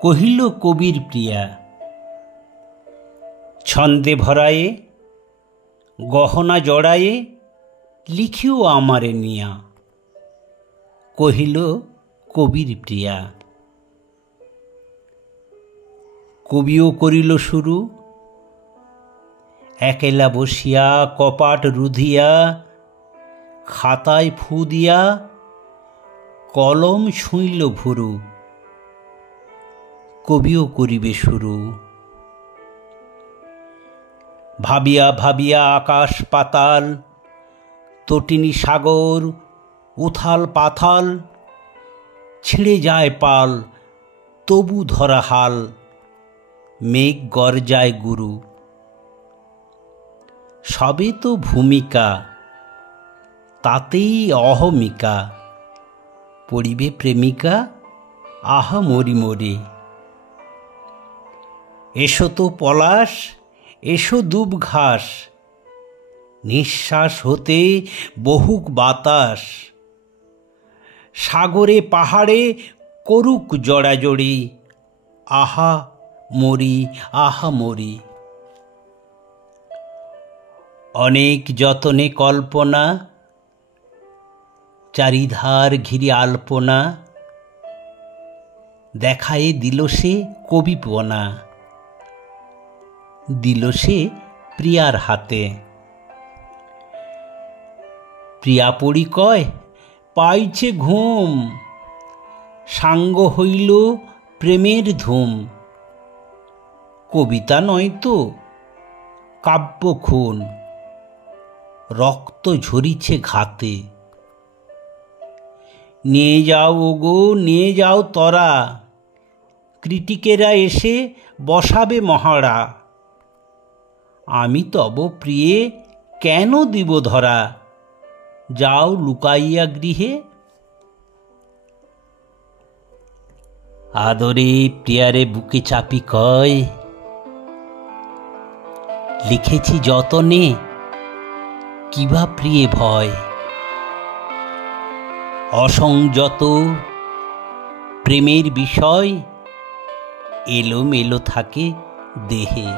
কহিল কবির প্রিয়া। ছন্দে ভরায়ে গহনা জড়ায়ে লিখিও আমারে নিয়া। কহিল কবির প্রিয়া। কবিও করিল শুরু, একেলা বসিয়া কপাট রুধিয়া, খাতায় ফু দিয়া কলম ছুঁইল ভুরু। কবিও করিবে শুরু। ভাবিয়া ভাবিয়া আকাশ পাতাল, তটিনী সাগর উথাল পাথাল, ছিঁড়ে যায় পাল তবু ধরা হাল, মেঘ গর্জায় গুরু। সবে তো ভূমিকা, তাতেই অহমিকা, পড়িবে প্রেমিকা আহা মরি মরে। এসো তো পলাশ, এসো দুব ঘাস, নিঃশ্বাস হতে বহুক বাতাস, সাগরে পাহাড়ে করুক জড়াজড়ি, আহা মরি আহা মরি। অনেক যতনে কল্পনা, চারিধার ঘিরে আলপনা, দেখায়ে দিল সে কবিপনা, দিল সে প্রিয়ার হাতে। প্রিয়া পড়ি কয় পাইছে ঘুম, সাঙ্গ হইল প্রেমের ধুম। কবিতা নয় তো কাব্য খুন, রক্ত ঝরিছে ঘাতে। নিয়ে যাও ওগো নিয়ে যাও তরা, ক্রিটিকেরা এসে বসাবে মহড়া। আমি তব প্রিয়ে কেন দিব ধরা, যাও লুকাইয়া গৃহে। আদরে প্রিয়ারে বুকে চাপি কয়, লিখেছি যতনে কিবা প্রিয়ে ভয়। অসংযত প্রেমের বিষয় এলোমেলো থাকে দেহে।